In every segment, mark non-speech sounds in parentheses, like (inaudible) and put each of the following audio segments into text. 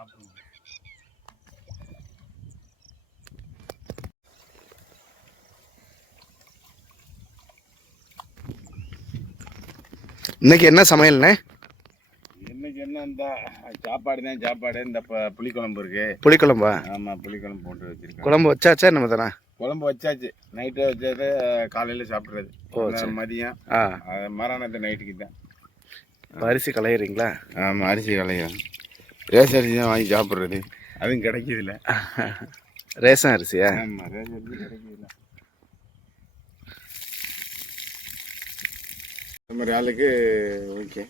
சாப்பிடுங்க இன்னைக்கு என்ன சமையல்ண்ணே இன்னைக்கு என்ன இந்த சாப்பாடு தான் சாப்பாடு. இந்த புளிக்குழம்பு இருக்கு. புளிக்குழம்பா? ஆமாம் புளிக்குழம்பு போட்டு வச்சிருக்கேன். குழம்பு வச்சாச்சா நம்ம தானே குழம்பு வச்சாச்சு. நைட்டு வச்சது காலையில் சாப்பிட்றது. மதியம். மறானத்து நைட்டுக்கு தான். அரிசி களையிறீங்களா? ஆமாம் அரிசி கலையும் ரேஸ் அரிசி தான் வாங்கி சாப்பிட்றது. அதுவும் கிடைக்கிதுல்ல. ரேஷன் அரிசியா? ஆமாம் ரேஸ் அரிசி கிடைக்கிதுல்ல. இந்த மாதிரி ஆளுக்கு ஓகே.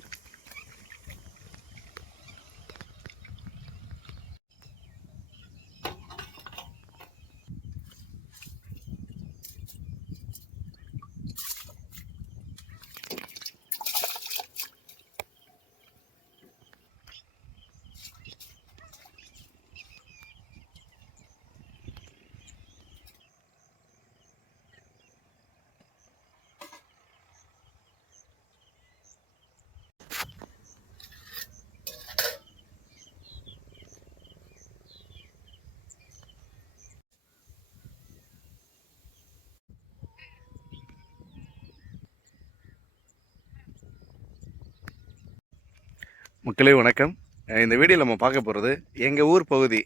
மக்களே வணக்கம். இந்த வீடியோவில் நம்ம பார்க்க போகிறது எங்கள் ஊர் பகுதி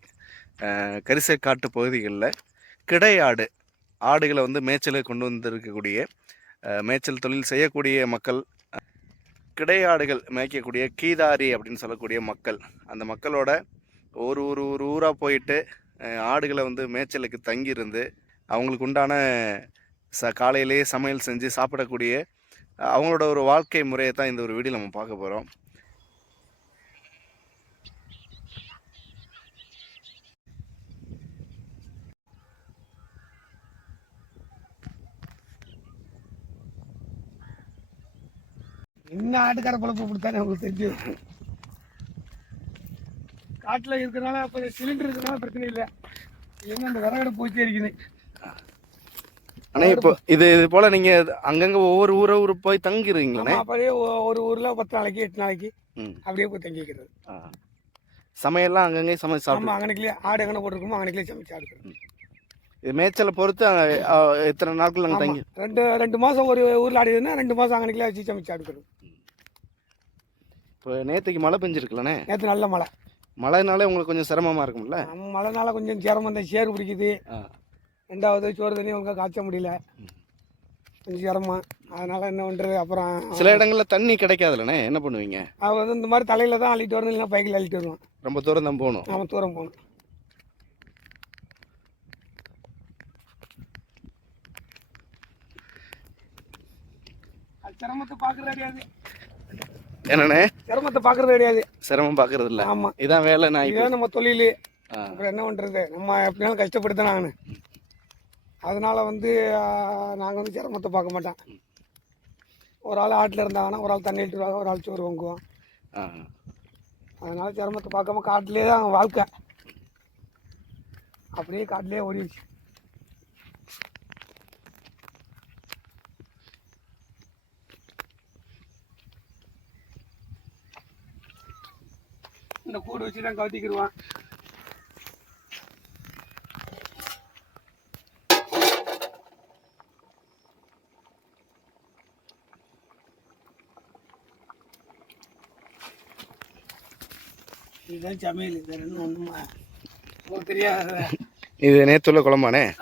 கரிசக்காட்டு பகுதிகளில் கிடையாடு ஆடுகளை வந்து மேய்ச்சலுக்கு கொண்டு வந்திருக்கக்கூடிய மேய்ச்சல் தொழில் செய்யக்கூடிய மக்கள் கிடையாடுகள் மேய்க்கக்கூடிய கீதாரி அப்படின்னு சொல்லக்கூடிய மக்கள். அந்த மக்களோட ஒரு ஒரு ஒரு ஊராக போயிட்டு ஆடுகளை வந்து மேய்ச்சலுக்கு தங்கியிருந்து அவங்களுக்கு உண்டான ச காலையிலேயே சமையல் செஞ்சு சாப்பிடக்கூடிய அவங்களோட ஒரு வாழ்க்கை முறையை தான் இந்த ஒரு வீடியோ நம்ம பார்க்க போகிறோம் என்ன ஆட்டுக்கார பழப்பு கொடுத்தானே உங்களுக்கு தெரிஞ்சு? காட்டில் இருக்கிறனால இப்போ சிலிண்டர் இருக்கிறனால பிரச்சனை இல்லை. இல்லைன்னா அந்த விறகடை போச்சே இருக்குது. ஆனா இப்போ இது இது போல நீங்க அங்கங்க ஒவ்வொரு ஊர ஊரு போய் தங்கிடுவீங்களே நம்ம அப்படியே ஒரு ஊரில் பத்து நாளைக்கு எட்டு நாளைக்கு. அப்படியே போய் தங்கிக்கிறது. சமையல்லாம் அங்கங்கே சமைச்சு சாப்பிடும் அங்கனக்குள்ளே ஆடு எங்கே போட்டிருக்கோமோ அங்கனக்குள்ளே சமைச்சு ஆடுக்கிறது இது மேய்ச்சலை பொறுத்து எத்தனை நாட்கள் அங்கே. தங்கி ரெண்டு ரெண்டு மாதம் ஒரு ஊரில் ஆடிதுன்னா ரெண்டு மாதம் அங்கனக்குள்ளே வச்சு சமைச்சு ஆடுக்கிறது இப்போ நேற்றுக்கு மழை பெஞ்சிருக்கலண்ணே. நேற்று நல்ல மழை. மழைனாலே உங்களுக்கு கொஞ்சம் சிரமமா இருக்கும்ல? நம்ம மழைனால கொஞ்சம் சிரமம் இந்த சேறு பிடிக்குது. ரெண்டாவது சோறு தண்ணி ஒழுங்கா காய்ச்ச முடியல. கொஞ்சம் சிரமம் அதனால என்ன பண்ணுறது அப்புறம் சில இடங்கள்ல தண்ணி கிடைக்காதுல்லண்ணே. என்ன பண்ணுவீங்க? அவன் வந்து இந்த மாதிரி தலையில தான் அள்ளிட்டு வரணும் இல்லைன்னா பைக்கில் அள்ளிட்டு வருவான். ரொம்ப தூரம் தான் போகணும். அவன் தூரம் போகணும். அது சிரமத்தை பார்க்கறது கிடையாது. என்னண்ணே? சிரமத்தை பார்க்கறது கிடையாது. சிரமம் பார்க்கறது இல்ல ஆமாம் இதான் வேலை நான் இப்போ நம்ம தொழில். அப்புறம் என்ன பண்ணுறது நம்ம எப்படினாலும் கஷ்டப்பட்டு நான் அதனால வந்து நாங்கள் வந்து சிரமத்தை பார்க்க மாட்டோம். ஒரு ஆள் ஆட்டில் இருந்தாங்கன்னா ஒரு ஆள் தண்ணி எடுத்துருவாங்க ஒரு ஆள் சோறு வாங்குவோம். அதனால சிரமத்தை பார்க்காம காட்டிலே தான் வாழ்க்கை. அப்படியே காட்டிலே ஓடிடுச்சு. இந்த கூடு வச்சு தான் கவுத்திக்கிடுவான். இதுதான் சமையல் இது ரெண்டும் ஒன்றுமா தெரியாத? இது நேத்துள்ள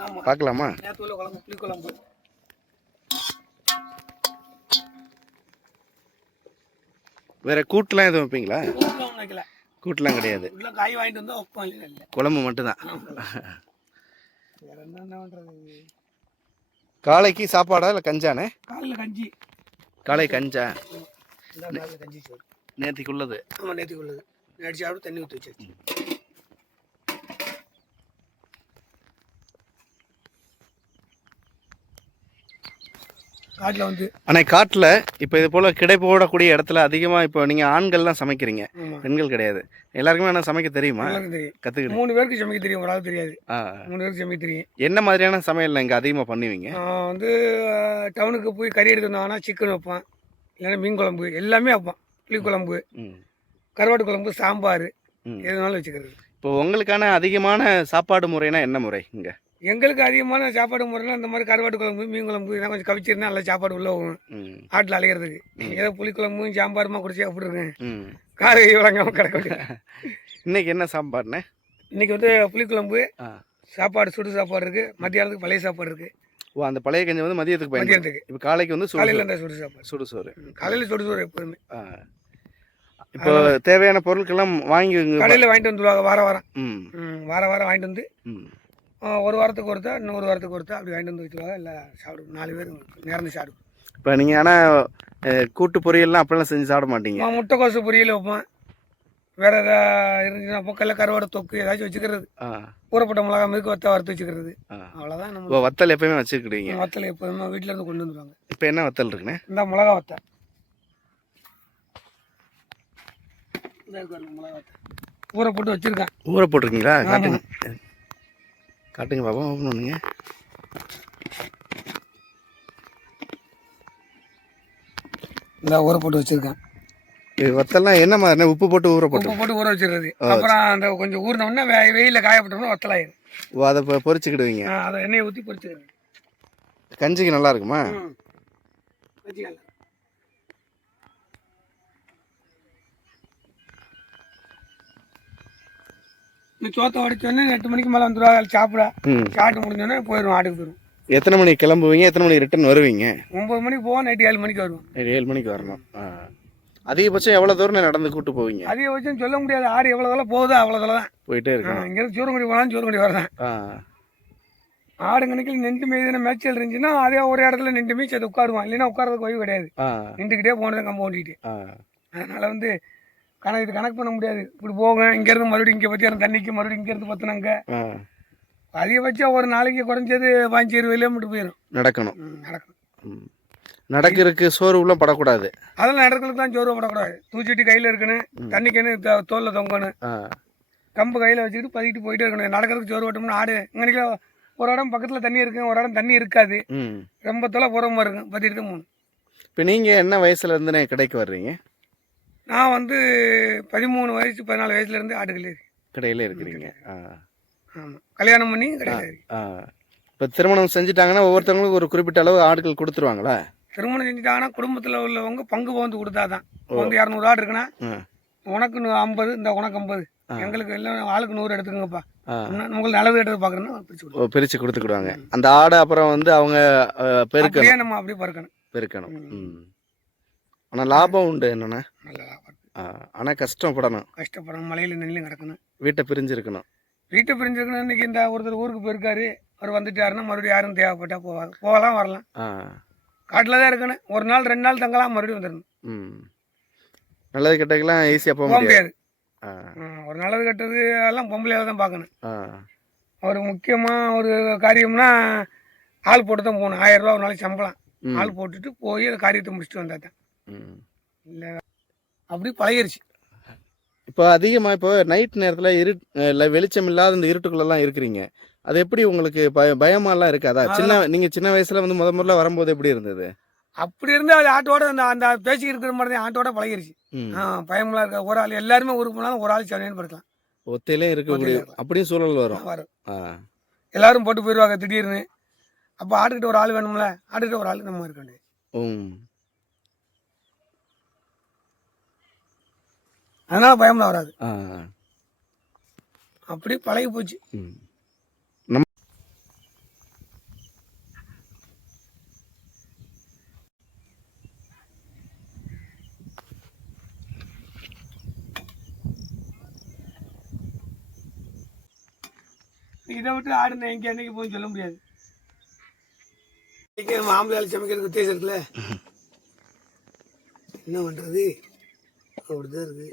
ஆமாம் பார்க்கலாமா? நேற்று உள்ள குழம்பு புளி குழம்பு வேற கூட்டுலாம் எதுவும் வைப்பீங்களா? வைக்கல. கூட்டுலாம் கிடையாது. உள்ள காய் வாங்கிட்டு வந்தால் இல்லை. குழம்பு மட்டும்தான். வேற என்ன என்ன பண்ணுறது காலைக்கு சாப்பாடா இல்லை கஞ்சாண்ணே காலையில் கஞ்சி. காலை கஞ்சா. இந்த காலையில் கஞ்சி சோறு. நேத்திக்கு உள்ளது. ஆமாம் நேற்றுக்கு உள்ளது. அடிச்சு சாப்பிட்டு தண்ணி ஊற்றி வச்சாச்சு. காட்டில் வந்து ஆனா காட்டுல இப்போ இது போல கிடை போடக்கூடிய இடத்துல அதிகமா இப்போ நீங்க ஆண்கள்லாம் சமைக்கிறீங்க. பெண்கள் கிடையாது. எல்லாருக்குமே என்ன சமைக்க தெரியுமா? கத்துக்கிட்டு மூணு பேருக்கு சமைக்க தெரியும் ஒரு ஆள் தெரியாது. மூணு பேருக்கு சமைக்க தெரியும். என்ன மாதிரியான சமையல் இங்க அதிகமா பண்ணுவீங்க? நான் வந்து டவுனுக்கு போய் கறி எடுத்து வந்தாங்கன்னா சிக்கன் வைப்பேன். இல்லைன்னா மீன் குழம்பு எல்லாமே வைப்பேன். புளி குழம்பு. கருவாட்டு குழம்பு சாம்பார். எதுனாலும் வச்சுக்கிறது. இப்போ உங்களுக்கான அதிகமான சாப்பாடு முறைனா என்ன முறை இங்கே? எங்களுக்கு அதிகமான சாப்பாடு முறைனா இந்த மாதிரி கருவாட்டு குழம்பு மீன் குழம்பு இதெல்லாம் கொஞ்சம் கவிச்சிருந்தா நல்லா சாப்பாடு உள்ள போகும் ஆட்டில் அலையிறதுக்கு. ஏதோ புளிக்குழம்பும் சாம்பாருமா குடிச்சு சாப்பிட்ருங்க ம். கார கை வழங்காமல் கிடக்க (laughs) இன்னைக்கு என்ன சாப்பாடுண்ணே இன்னைக்கு வந்து புளிக்குழம்பு சாப்பாடு சுடு சாப்பாடு இருக்கு. மத்தியானத்துக்கு பழைய சாப்பாடு இருக்கு. ஓ அந்த பழைய கஞ்சி வந்து மதியத்துக்கு மத்தியானத்துக்கு இப்போ காலைக்கு வந்து காலையில் இந்த சுடு சாப்பாடு. சுடு சோறு. காலையில் சுடு சோறு எப்போதுமே. இப்போ தேவையான பொருட்கள்லாம் வாங்கி கடையில் வாங்கிட்டு வந்துடுவாங்க வார வாரம். ம் வார வாரம் வாங்கிட்டு வந்து ம். ஒரு வாரத்துக்கு ஒருத்தா இன்னொரு வாரத்துக்கு ஒருத்தா அப்படி வாங்கிட்டு வந்து வச்சுருவாங்க இல்லை சாப்பிடுவோம் நாலு பேர் நேர்ந்து சாப்பிடுவோம் இப்போ நீங்கள் ஆனால் கூட்டு பொரியல்லாம் அப்படிலாம் செஞ்சு சாப்பிட மாட்டீங்க. நான் முட்டைக்கோசு பொரியல் வைப்பேன். வேறு எதாவது இருந்துச்சுன்னா பொக்கல்ல கருவாடை தொக்கு ஏதாச்சும் வச்சுக்கிறது. ஊறப்பட்ட மிளகா மிருக்கு வத்த வறுத்து வச்சுக்கிறது. அவ்வளோதான் நம்ம வத்தல் எப்பயுமே வச்சுக்கிடுவீங்க. வத்தல் எப்போதுமே வீட்டில் இருந்து கொண்டு வந்துடுவாங்க இப்போ என்ன வத்தல் இருக்குண்ணே? இந்த மிளகா வத்தை இந்த இருக்கு பாருங்க மிளகா வத்தை ஊற போட்டு வச்சுருக்கேன் ஊற போட்டிருக்கீங்களா காட்டுங்க பாப்பா ஓப்பன் பண்ணுங்க. இந்த ஊற போட்டு வச்சுருக்கேன். இது வத்தல்லாம் என்ன மாதிரி? உப்பு போட்டு ஊற போட்டு உப்பு போட்டு? ஊற வச்சிடுறது அப்புறம் அந்த கொஞ்சம் ஊறினோடனே வெ வெயிலில் காயப்பட்டோம்னா வத்தலாயிரும். ஓ அதை இப்போ பொரிச்சுக்கிடுவீங்க ஆ, அதை எண்ணெயை ஊற்றி பொரிச்சுக்கிறது கஞ்சிக்கு நல்லா இருக்குமா? இந்த சோத்தை உடைச்சோடனே எட்டு மணிக்கு மேலே வந்துடுவாங்க சாப்பிட. சாப்பிட்டு முடிஞ்சோடனே போயிடும் ஆட்டுக்கு போயிடும் எத்தனை மணிக்கு கிளம்புவீங்க? எத்தனை மணிக்கு ரிட்டர்ன் வருவீங்க? ஒம்பது மணிக்கு போவோம் நைட்டு ஏழு மணிக்கு வருவோம். ஏழு ஏழு மணிக்கு வரணும். அதிகபட்சம் எவ்வளோ தூரம் நடந்து கூட்டு போவீங்க? அதிகபட்சம் சொல்ல முடியாது ஆறு எவ்வளோ தூரம் போகுதோ அவ்வளோ தூரம் தான். போயிட்டே இருக்கணும். இங்கேருந்து சூரங்குடி போனாலும் சூரங்குடி வரதான். ஆடு கணக்கில் நின்று மீதின மேய்ச்சல் இருந்துச்சுன்னா அதே ஒரு இடத்துல நின்று மீச்சு அதை உட்காருவான். இல்லைன்னா உட்காரதுக்கு ஓய்வு கிடையாது. நின்றுக்கிட்டே போனதை ஓட்டிட்டு. அதனால் வந்து கணக்கு இது கணக்கு பண்ண முடியாது. இப்படி போங்க இங்கேருந்து மறுபடியும் இங்கே பற்றி தண்ணிக்கு மறுபடியும் இங்கேருந்து பற்றினாங்க அதிகபட்சம் ஒரு நாளைக்கு குறைஞ்சது பாஞ்சு இருபது கிலோமீட்டர் போயிடும் நடக்கணும். ம், நடக்கும் ம். நடக்கிறதுக்கு சோர்வுலாம் படக்கூடாது. அதெல்லாம் நடக்கிறதுக்கு தான் ஜோறு போடக்கூடாது. தூச்சிட்டு கையில் இருக்கணும் தண்ணிக்குன்னு த- தோல்ல தொங்கணும். கம்பு கையில் வச்சுக்கிட்டு பதிக்கிட்டு போயிட்டே இருக்கணும். நடக்கிறதுக்கு ஜோறு ஓட்டோம்னா ஆடு இங்கே ஒரு இடம் பக்கத்தில் தண்ணி இருக்கும் ஒரு இடம் தண்ணி இருக்காது. ரொம்ப தொலை போகிற மாதிரி இருக்கும் தான் போகணும் இப்போ நீங்கள் என்ன வயசுல இருந்துண்ணே கடைக்கு வர்றீங்க? நான் வந்து பதிமூணு வயசு பதினாலு வயசுலேருந்து ஆடுகள் இருக்கு கடையில இருக்கிறீங்க. ஆமாம் கல்யாணம் பண்ணி ஆ இப்போ திருமணம் செஞ்சுட்டாங்கன்னா ஒவ்வொருத்தவங்களுக்கும் ஒரு குறிப்பிட்ட அளவு ஆட்கள் கொடுத்துருவாங்களா? திருமணம் செஞ்சுட்டாங்கன்னா குடும்பத்தில் உள்ளவங்க பங்கு பகுந்து கொடுத்தா தான் வந்து இரநூறு ஆடு இருக்குன்னா உனக்கு ஐம்பது இந்த உனக்கு ஐம்பது. எங்களுக்கு எல்லாம் ஆளுக்கு நூறு எடுத்துக்கங்கப்பா. உங்களுக்கு நல்லது எடுத்து பார்க்குறேன்னா பிரிச்சு கொடுத்துக்கிடுவாங்க. அந்த ஆடை அப்புறம் வந்து அவங்க பெருக்கணும். நம்ம அப்படியே பறக்கணும். பெருக்கணும். ஆனால் லாபம் உண்டு என்னண்ணா நல்ல லாபம். ஆனால் கஷ்டப்படணும். கஷ்டப்படணும் மலையில் நெல்லும் கிடக்கணும். வீட்டை பிரிஞ்சிருக்கணும். வீட்டை பிரிஞ்சிருக்கணும். இன்னைக்கு இந்த ஒருத்தர் ஊருக்கு போயிருக்காரு. அவர் வந்துட்டாருன்னா மறுபடியும் யாரும் தேவைப்பட்டா போவாங்க போகலாம் வரலாம். காட்டில் தான் இருக்கணும். ஒரு நாள் ரெண்டு நாள் தங்கலாம் மறுபடியும் வந்துடணும். ம். நல்லது கெட்டக்கெல்லாம் ஈஸியாக போக முடியாது. ஒரு நல்லது கெட்டது எல்லாம் பொம்பளையால தான் பார்க்கணும். ஒரு முக்கியமாக ஒரு காரியம்னா ஆள் போட்டு தான் போகணும். ஆயிரம் ரூபா ஒரு நாளைக்கு சம்பளம். ஆள் போட்டுட்டு போய் அந்த காரியத்தை முடிச்சுட்டு வந்தா தான். இல்லை. அப்படி பழகிருச்சு. இப்போ அதிகமாக இப்போ நைட் நேரத்தில் இரு இல்லை வெளிச்சம் இல்லாத இந்த இருட்டுக்குள்ளெல்லாம் இருக்கிறீங்க. அது எப்படி உங்களுக்கு பய பயமாலாம் இருக்காதா சின்ன நீங்கள் சின்ன வயசில் வந்து முத முதல்ல வரும்போது எப்படி இருந்தது? அப்படி இருந்து அது ஆட்டோட அந்த அந்த பேசிக்கிட்டு இருக்கிற மாதிரி தான் ஆட்டோட பழகிருச்சு. ஆ பயமெல்லாம் இருக்க? ஒரு ஆள் எல்லாருமே ஊருக்கு போனாலும் ஒரு ஆள் செவனேன்னு படுக்கலாம். ஒத்தையிலே இருக்கக்கூடிய ஒத்தையிலே அப்படியும் சூழல் வரும். வரும். எல்லாரும் போட்டு போயிடுவாங்க திடீர்னு. அப்போ ஆட்டுக்கிட்ட ஒரு ஆள் வேணும்ல? ஆட்டுக்கிட்ட ஒரு ஆள் நம்ம இருக்க வேண்டியது. அதனால பயம்லாம் வராது. அப்படி பழகி போச்சு. இதை விட்டு ஆடுன எங்கே என்னைக்கு போய் சொல்ல முடியாது. இன்னைக்கு ஆள் சமைக்கிறதுக்கு வித்தியாசம் இருக்குல்ல? என்ன பண்ணுறது அப்படிதான் இருக்குது